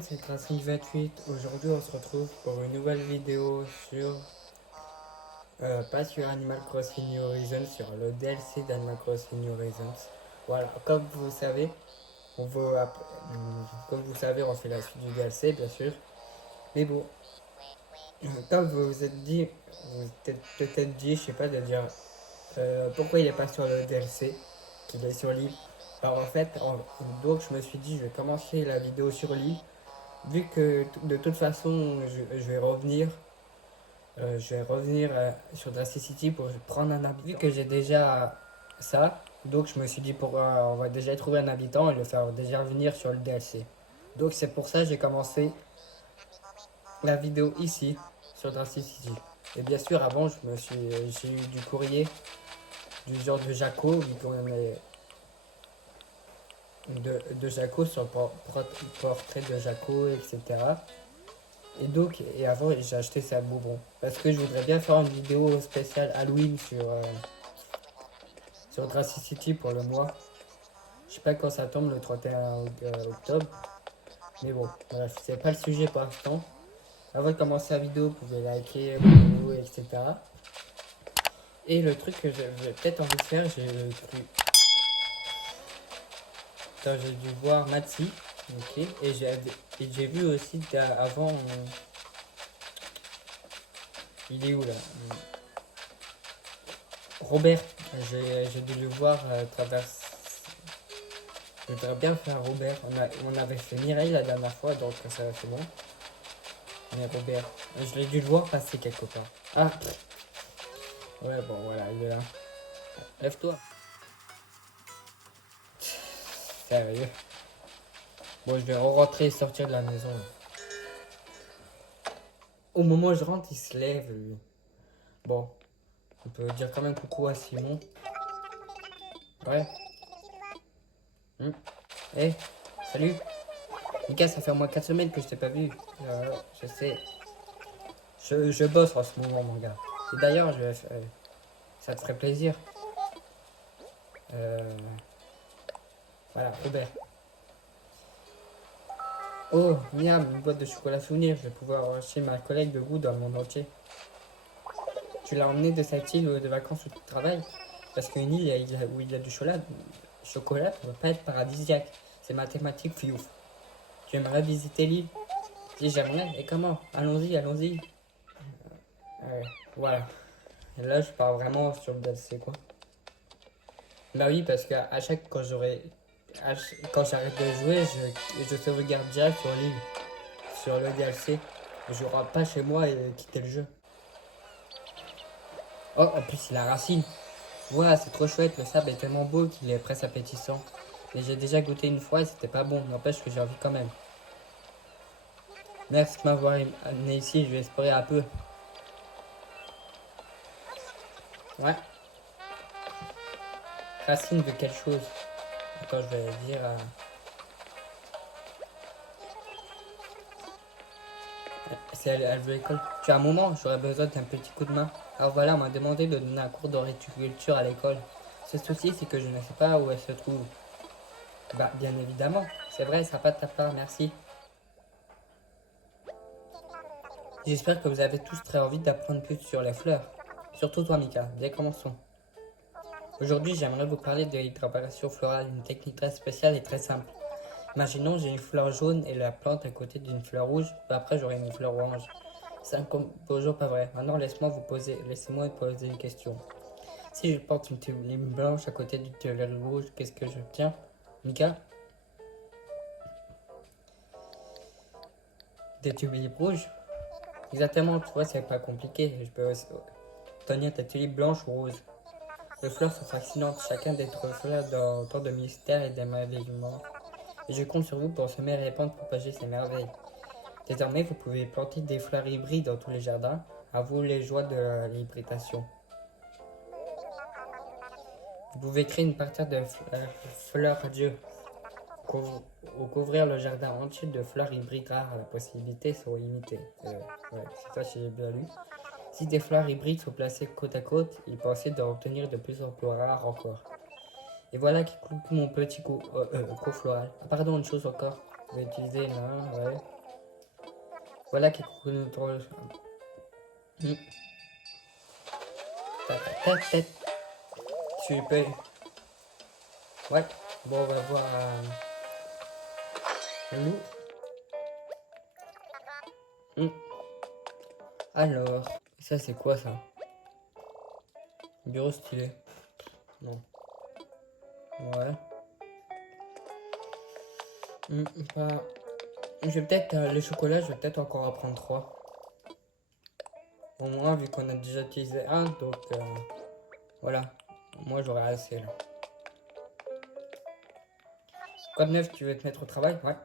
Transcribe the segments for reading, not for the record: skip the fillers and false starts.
monde, c'est Racing28. Aujourd'hui, on se retrouve pour une nouvelle vidéo sur, pas sur Animal Crossing New Horizons, sur le DLC d'Animal Crossing New Horizons. Voilà, on veut, comme vous savez, on fait la suite du DLC, bien sûr. Mais bon, comme vous vous êtes dit, vous êtes peut-être dit, je sais pas, de dire pourquoi il est pas sur le DLC, qu'il est sur l'île. Alors en fait, donc je me suis dit, je vais commencer la vidéo sur l'île. Vu que de toute façon, je vais revenir sur Drastic City pour prendre un habitant. Vu que j'ai déjà ça, donc je me suis dit on va déjà trouver un habitant et le faire déjà venir sur le DLC. Donc c'est pour ça que j'ai commencé la vidéo ici, sur Drastic City. Et bien sûr, avant, j'ai eu du courrier du genre de Jaco, vu qu'on est de Jaco sur le portrait de Jaco, etc. Et avant, j'ai acheté ça à Boubon. Parce que je voudrais bien faire une vidéo spéciale Halloween sur Drastic City pour le mois. Je sais pas quand ça tombe, le 31 octobre. Mais bon, bref, c'est pas le sujet pour l'instant. Avant de commencer la vidéo, vous pouvez liker, abonnez-vous, etc. Et le truc que j'ai peut-être envie de faire, j'ai dû voir Matsi. Ok. Et j'ai vu aussi avant. Il est où là? Robert. J'ai dû le voir à travers. Je voudrais bien faire Robert. On avait fait Mireille la dernière fois, donc ça c'est bon. Mais Robert, je l'ai dû le voir passer quelque part. Ah, ouais, bon, voilà, il est là. Lève-toi. Sérieux. Bon, je vais rentrer et sortir de la maison. Au moment où je rentre, il se lève, lui. Bon, on peut dire quand même coucou à Simon. Ouais. Hey, salut. Mika, ça fait au moins 4 semaines que je t'ai pas vu. Je sais. Je bosse en ce moment, mon gars. Et d'ailleurs, ça te ferait plaisir. Euh, voilà, Robert. Oh, miam, une boîte de chocolat souvenir. Je vais pouvoir acheter ma collègue de goût dans le monde entier. Tu l'as emmené de cette île de vacances où tu travailles? Parce qu'une île où il y a du chocolat ne va pas être paradisiaque. C'est mathématique, fiouf. Tu aimerais visiter l'île? Si j'ai rien, et comment? Allons-y, allons-y. Voilà. Et là, je pars vraiment sur le DLC, quoi. Bah oui, parce qu'à chaque quand j'arrête de jouer, je sauvegarde direct sur l'île, sur le DLC. Je rentre pas chez moi et quitter le jeu. Oh, en plus, il a racine. Voilà, c'est trop chouette, le sable est tellement beau qu'il est presque appétissant. Mais j'ai déjà goûté une fois et c'était pas bon, n'empêche que j'ai envie quand même. Merci de m'avoir amené ici, je vais espérer un peu. Ouais, Racine veut quelque chose. Attends, je vais dire à... Elle veut l'école. Tu as un moment, j'aurais besoin d'un petit coup de main. Alors voilà, on m'a demandé de donner un cours d'horticulture à l'école. Ce souci, c'est que je ne sais pas où elle se trouve. Bah, bien évidemment. C'est vrai, ça pas de ta part, merci. J'espère que vous avez tous très envie d'apprendre plus sur les fleurs. Surtout toi, Mika. Bien, commençons. Aujourd'hui, j'aimerais vous parler de l'hydratation florale, une technique très spéciale et très simple. Imaginons, j'ai une fleur jaune et la plante à côté d'une fleur rouge, puis après j'aurai une fleur orange. C'est un composant pas vrai. Maintenant, laissez-moi vous poser une question. Si je porte une tulipe blanche à côté d'une tulipe rouge, qu'est-ce que j'obtiens? Mika? Des tulipes rouges? Exactement, tu vois, c'est pas compliqué. Je peux aussi obtenir des tulipes blanches ou roses. Les fleurs sont fascinantes, chacun d'être fleurs dans tant de mystères et d'émerveillement. Et je compte sur vous pour semer et répandre, propager ces merveilles. Désormais, vous pouvez planter des fleurs hybrides dans tous les jardins. À vous les joies de l'hybridation. Vous pouvez créer une parterre de fleurs radieux. Ou couvrir le jardin entier de fleurs hybrides rares. Les possibilités sont limitées. Ouais, c'est ça, j'ai bien lu. Si des fleurs hybrides sont placées côte à côte, il pensait d'en obtenir de plus en plus rares encore. Et voilà qui conclut mon petit coup floral. Ah, pardon, une chose encore. Je vais utiliser là, ouais. Voilà qui contrôle. Hmm. Tac, tac. Super. Ouais. Bon, on va voir un loup. Hmm. Alors, ça c'est quoi ça? Bureau stylé. Non. Ouais. Pas... Je vais peut-être, le chocolat, je vais peut-être encore en prendre 3. Au moins, vu qu'on a déjà utilisé un, donc voilà. Moi, j'aurai assez là. Quoi de neuf, tu veux te mettre au travail? Ouais.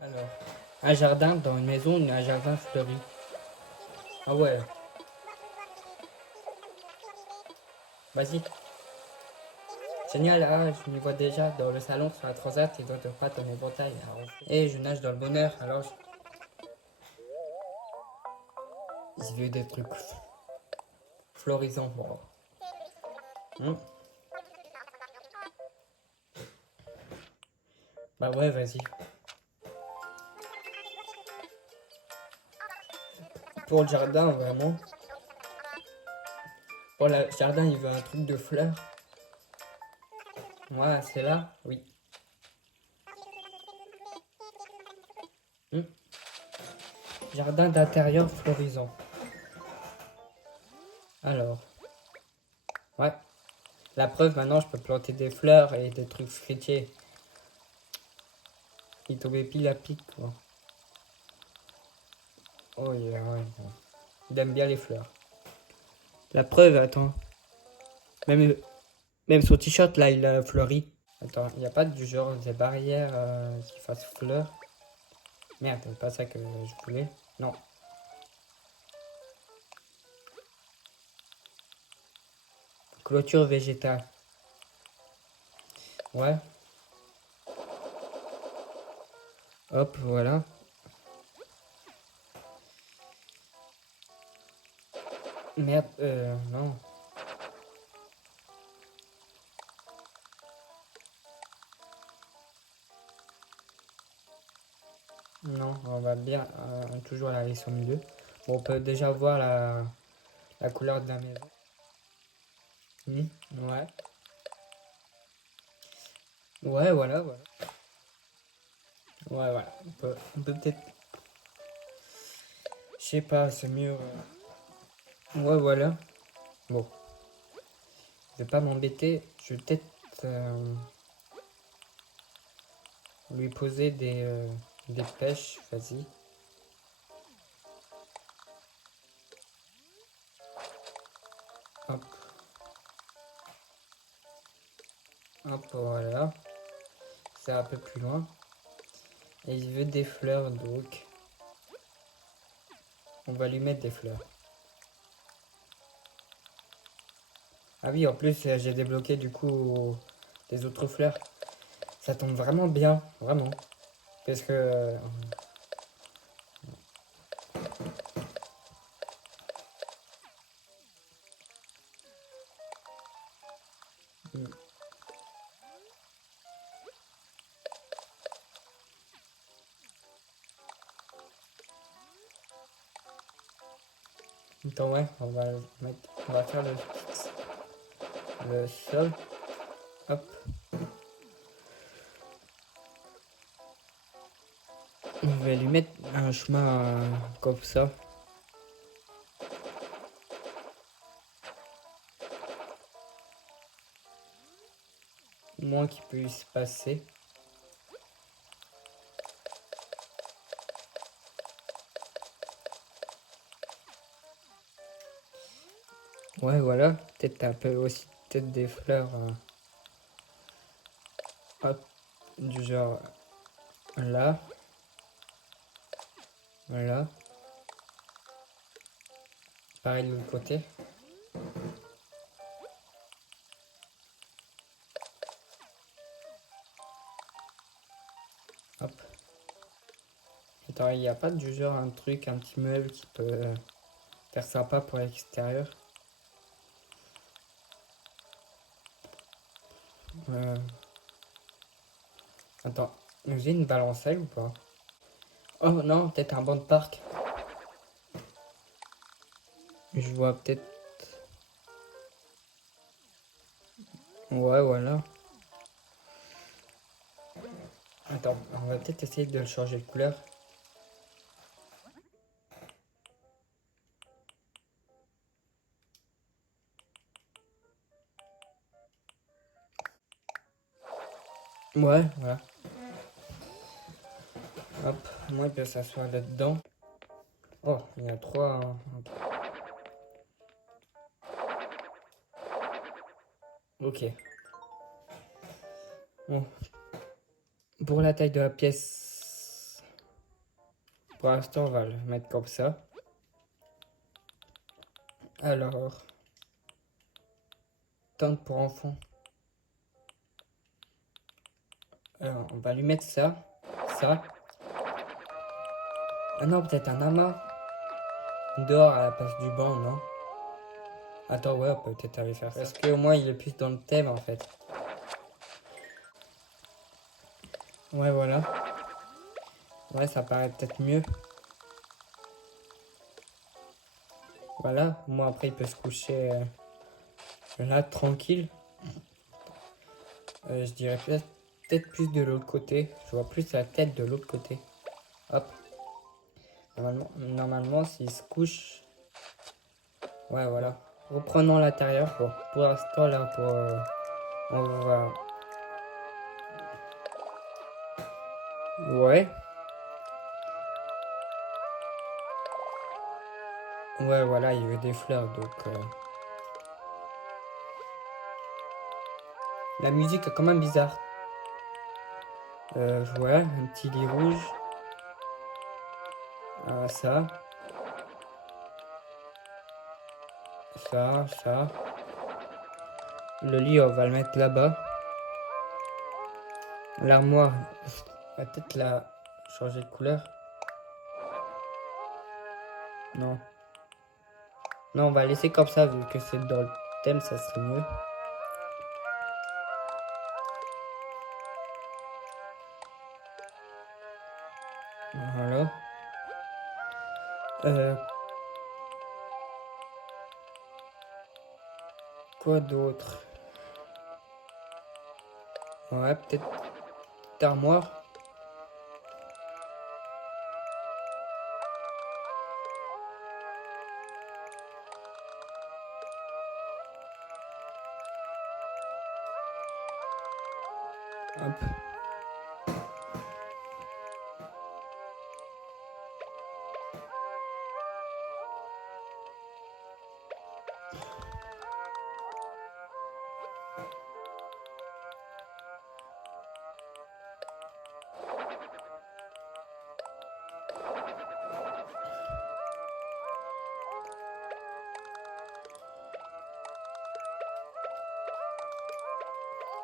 Alors, un jardin dans une maison, un jardin fleuri. Ah ouais, vas-y. Génial, ah, je m'y vois déjà dans le salon sur la transat et dans de pas ton éventail. Et je nage dans le bonheur, alors il veut des trucs florisants. Bon. Bah ouais, vas-y. Pour le jardin, vraiment. Pour le jardin, il veut un truc de fleurs. Voilà, c'est là, oui. Jardin d'intérieur florisant. Alors, ouais. La preuve, maintenant, je peux planter des fleurs et des trucs fruitiers. Il tombait pile à pic, quoi. Oh yeah, ouais. Il aime bien les fleurs. La preuve, attends. Même, même son t-shirt, là, il a fleuri. Attends, il n'y a pas du genre des barrières qui fassent fleurs. Merde, c'est pas ça que je voulais. Non. Clôture végétale. Ouais. Hop, voilà. Merde, non. Non, on va bien toujours la laisser au milieu. Bon, on peut déjà voir la couleur de la maison. Ouais. Ouais, voilà, voilà. Ouais, voilà. On peut peut-être. Je sais pas, c'est mieux. Ouais, voilà. Bon, je vais pas m'embêter. Je vais peut-être lui poser des pêches. Vas-y. Hop, hop, voilà. C'est un peu plus loin. Et il veut des fleurs, donc on va lui mettre des fleurs. Ah oui, en plus, j'ai débloqué du coup des autres fleurs. Ça tombe vraiment bien, vraiment. Parce que... attends, ouais, on va faire le sol. Hop. On va lui mettre un chemin comme ça. Moins qu'il puisse passer. Ouais, voilà. Peut-être un peu aussi, peut-être des fleurs. Hop. Du genre là. Voilà. Pareil de l'autre côté. Hop. Attends, il n'y a pas du genre un truc, un petit meuble qui peut faire sympa pour l'extérieur. Euh, Attends, j'ai une balancelle ou pas? Oh non, peut-être un banc de parc. Je vois peut-être... Ouais, voilà. Attends, on va peut-être essayer de le changer de couleur. Ouais, voilà. Hop, moi il peut s'asseoir là-dedans. Oh, il y a trois, hein. Ok. Bon. Pour la taille de la pièce, pour l'instant on va le mettre comme ça. Alors, tente pour enfants. Alors, on va lui mettre ça, ça. Ah non, peut-être un amas. Dehors à la place du banc, non? Attends, ouais, on peut peut-être aller faire ça. Parce qu'au moins il est plus dans le thème en fait. Ouais, voilà. Ouais, ça paraît peut-être mieux. Voilà, moi après il peut se coucher là tranquille. Je dirais peut-être plus de l'autre côté. Je vois plus la tête de l'autre côté. Hop. Normalement s'il se couche. Ouais, voilà. Reprenons l'intérieur. Bon, pour l'instant là, on va. Ouais. Ouais, voilà, il y avait des fleurs donc. La musique est quand même bizarre. Voilà, un petit lit rouge. Ah, ça. Ça. Le lit, on va le mettre là-bas. L'armoire, on va peut-être la changer de couleur. Non. Non, on va laisser comme ça, vu que c'est dans le thème, ça serait mieux. Voilà. Euh, quoi d'autre? Ouais, peut-être armoire. Hop.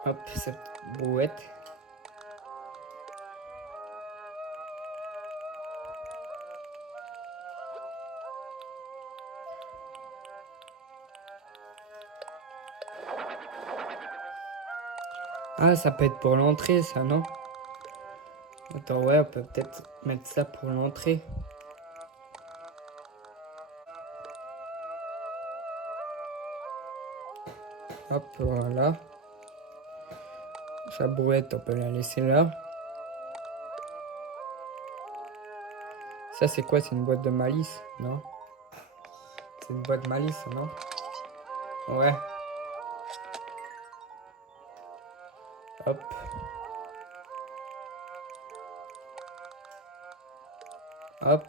Hop, cette brouette. Ah, ça peut être pour l'entrée, ça, non? Attends, ouais, on peut peut-être mettre ça pour l'entrée. Hop, voilà. Sa brouette, on peut la laisser là. Ça, c'est quoi? C'est une boîte de malice, non? C'est une boîte de malice, non? Ouais. Hop. Hop.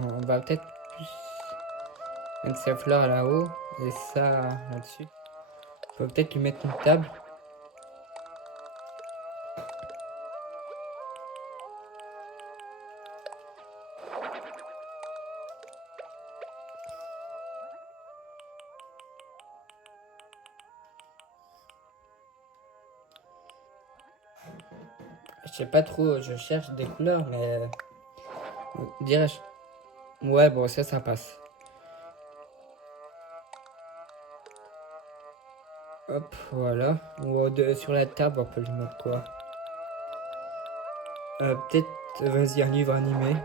On va peut-être plus mettre ces fleurs là-haut et ça là-dessus. On peut peut-être lui mettre une table. Je sais pas trop, je cherche des couleurs, mais dirais-je. Ouais, bon, ça passe. Hop, voilà. Ou sur la table, on peut lui mettre quoi? Peut-être, vas-y, un livre animé.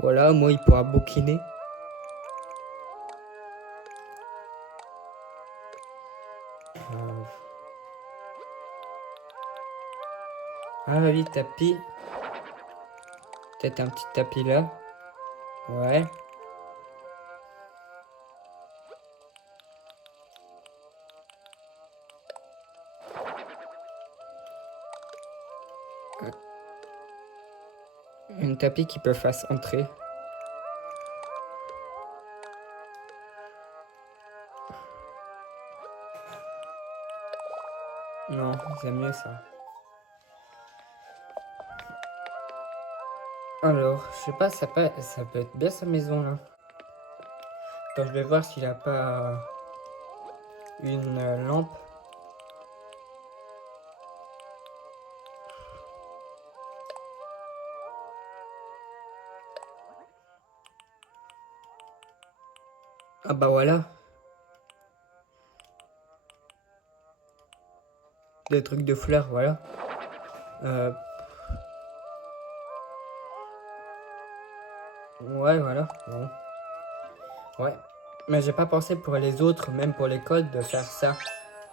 Voilà, moi, il pourra bouquiner. Euh, Ah oui, tapis. Peut-être un petit tapis là. Ouais. Un tapis qui peut faire entrer. Non, c'est mieux ça. Alors, je sais pas, ça peut être bien sa maison là. Attends, je vais voir s'il a pas une lampe. Ah bah voilà. Des trucs de fleurs, voilà. Euh, ouais, voilà. Bon. Ouais. Mais j'ai pas pensé pour les autres, même pour l'école, de faire ça.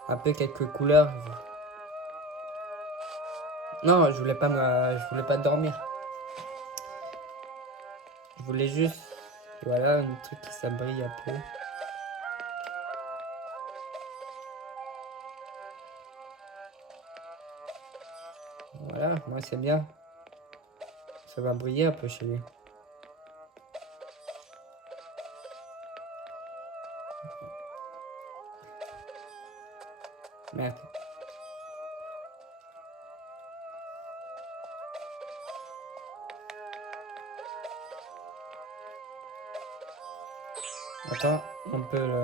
Un peu quelques couleurs. Non, je voulais pas dormir. Je voulais juste, voilà, un truc qui ça brille un peu. Voilà, moi c'est bien. Ça va briller un peu chez lui. Merde. Attends, on peut le...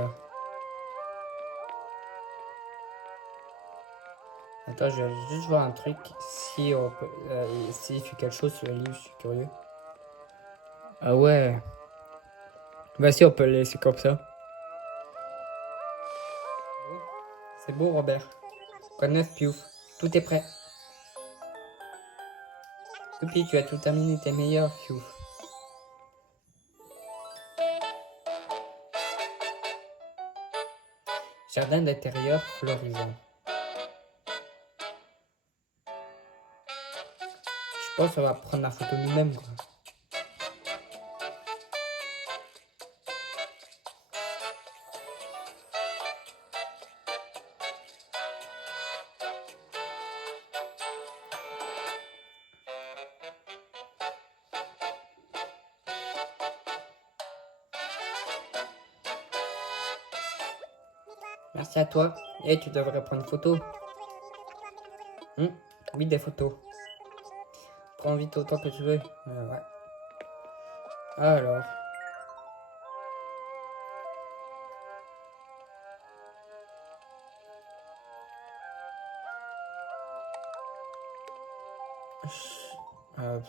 Attends, je vais juste voir un truc. Si on peut... s'il fait quelque chose sur le livre, je suis curieux. Ah ouais. Bah si, on peut le laisser comme ça. C'est beau, Robert. Quoi de neuf, Piouf? Tout est prêt. Youpi, tu as tout terminé, t'es meilleur, Piouf. Jardin d'intérieur florisant. Je pense qu'on va prendre la photo nous-mêmes, quoi. Merci à toi. Et tu devrais prendre une photo. Oui, des photos. Prends vite autant que tu veux. Ouais. Alors. Euh,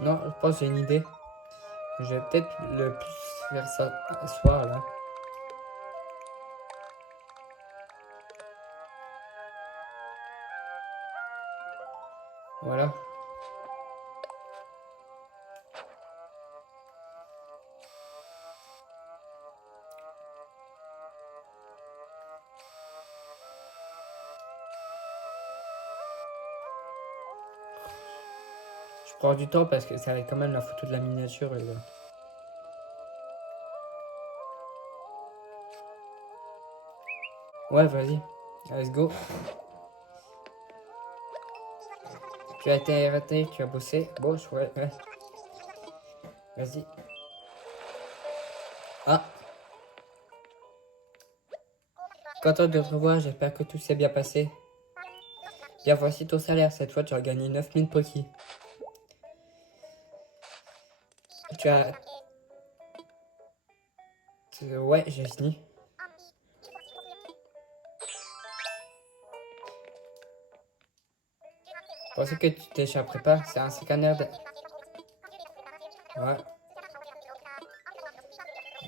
non, je pense que j'ai une idée. Je vais peut-être le plus faire ça ce soir là. Voilà. Je prends du temps parce que ça va quand même la photo de la miniature. Ouais, vas-y. Let's go. Tu as été raté, tu as bossé. Bon, ouais. Vas-y. Ah, content de te revoir, j'espère que tout s'est bien passé. Bien, voici ton salaire. Cette fois, tu as gagné 9000 Poki. Tu as... Ouais, j'ai fini. Je pensais que tu t'échapperais pas. C'est un scanner de... Ouais.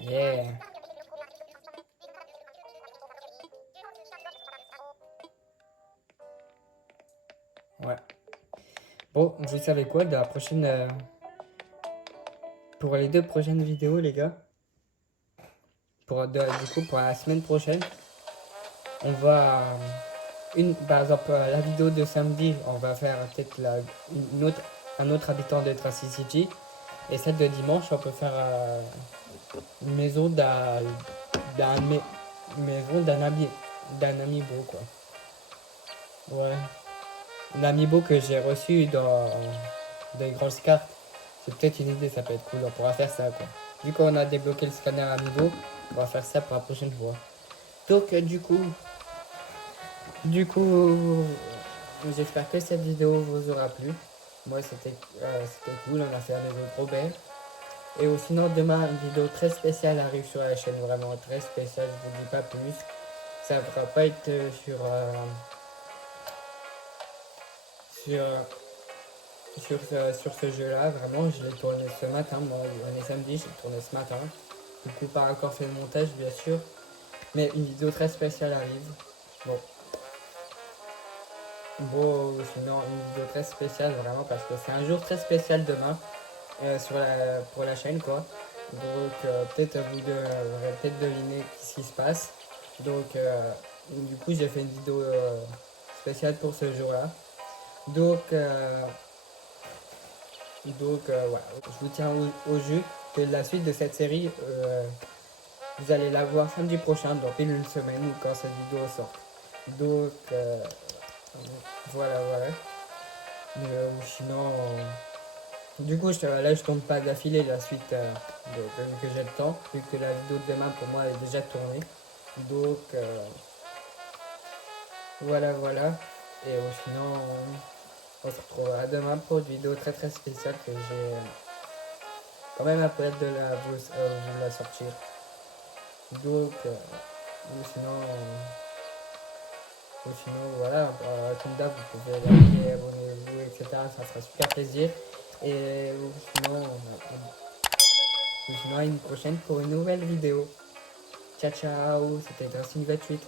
Yeah. Ouais. Bon, vous savez quoi de la prochaine... pour les 2 prochaines vidéos, les gars. Du coup, pour la semaine prochaine, on va... par exemple, la vidéo de samedi, on va faire peut-être un autre habitant de Tracy City. Et celle de dimanche, on peut faire une maison maison d'un amiibo, quoi. Ouais. Un amiibo que j'ai reçu dans des grosses cartes. C'est peut-être une idée, ça peut être cool. On pourra faire ça, quoi. Vu qu'on a débloqué le scanner amiibo, on va faire ça pour la prochaine fois. Donc, du coup, j'espère que cette vidéo vous aura plu. Moi, c'était cool. On a fait un niveau trop belle. Et sinon, demain, une vidéo très spéciale arrive sur la chaîne, vraiment très spéciale, je vous dis pas plus. Ça ne va pas être sur, sur ce jeu-là, vraiment, je l'ai tourné ce matin, moi, on est samedi, je l'ai tourné ce matin. Du coup, pas encore fait le montage, bien sûr, mais une vidéo très spéciale arrive. Bon, sinon, une vidéo très spéciale, vraiment, parce que c'est un jour très spécial demain, pour la chaîne, quoi. Donc, peut-être vous devrez peut-être deviner ce qui se passe. Donc, du coup, j'ai fait une vidéo spéciale pour ce jour-là. Donc, voilà, je vous tiens au jeu que la suite de cette série, vous allez la voir samedi prochain, dans pile une semaine, ou quand cette vidéo sort. Donc, voilà. Sinon, du coup, là, je compte pas d'affilée la suite que j'ai le temps, vu que la vidéo de demain pour moi est déjà tournée. Donc, voilà. Et sinon, on se retrouvera demain pour une vidéo très très spéciale que j'ai quand même un peu hâte de vous la sortir. Donc, ou sinon voilà, comme d'hab, vous pouvez liker, abonnez-vous, etc. Ça fera super plaisir. Et ou sinon à une prochaine pour une nouvelle vidéo. Ciao ciao, c'était Dressing 28.